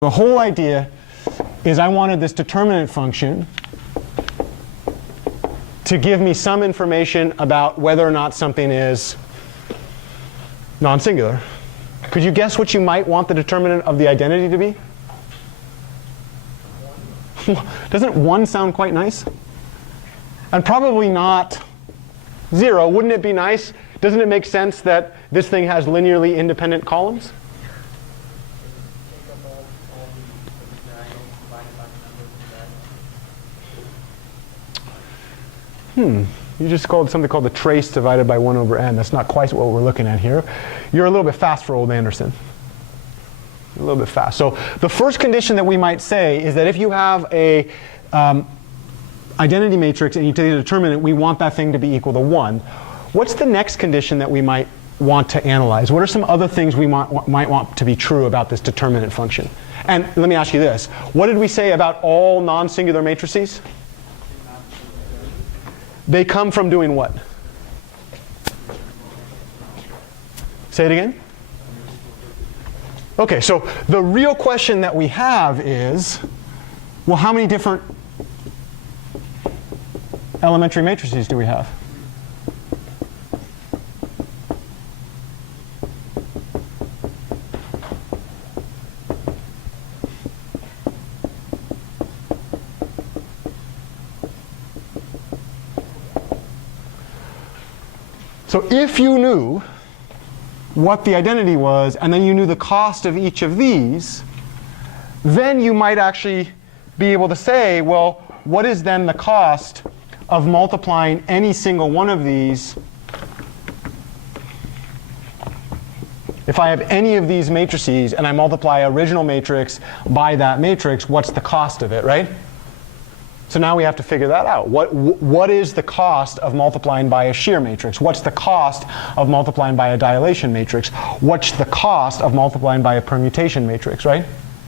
The whole idea is I wanted this determinant function to give me some information about whether or not something is non-singular. Could you guess what you might want the determinant of the identity to be? Doesn't 1 sound quite nice? And probably not 0. Wouldn't it be nice? Doesn't it make sense that this thing has linearly independent columns? You just called something called the trace divided by 1 over n. That's not quite what we're looking at here. You're a little bit fast for old Anderson. A little bit fast. So the first condition that we might say is that if you have a identity matrix and you take the determinant, we want that thing to be equal to 1. What's the next condition that we might want to analyze? What are some other things we might want to be true about this determinant function? And let me ask you this. What did we say about all non-singular matrices? They come from doing what? Say it again? OK, so the real question that we have is, well, how many different elementary matrices do we have? So if you knew what the identity was, and then you knew the cost of each of these, then you might actually be able to say, well, what is then the cost of multiplying any single one of these? If I have any of these matrices and I multiply original matrix by that matrix, what's the cost of it, right? So now we have to figure that out. What is the cost of multiplying by a shear matrix? What's the cost of multiplying by a dilation matrix? What's the cost of multiplying by a permutation matrix, right?